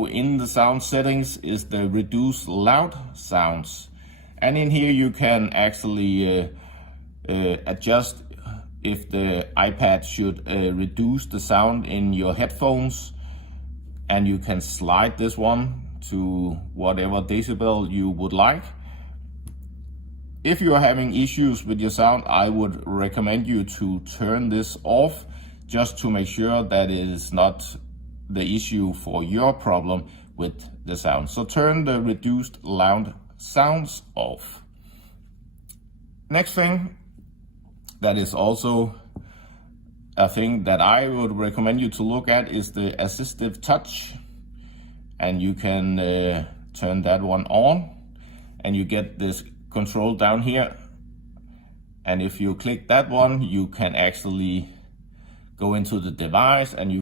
also in the sound settings is the reduce loud sounds. And in here you can actually adjust if the iPad should reduce the sound in your headphones, and you can slide this one to whatever decibel you would like. If you are having issues with your sound, I would recommend you to turn this off just to make sure that it is not the issue for your problem with the sound. So turn the reduced loud sounds off. Next thing that is also a thing that I would recommend you to look at is the assistive touch. And you can turn that one on, and you get this control down here. And if you click that one, you can actually go into the device and you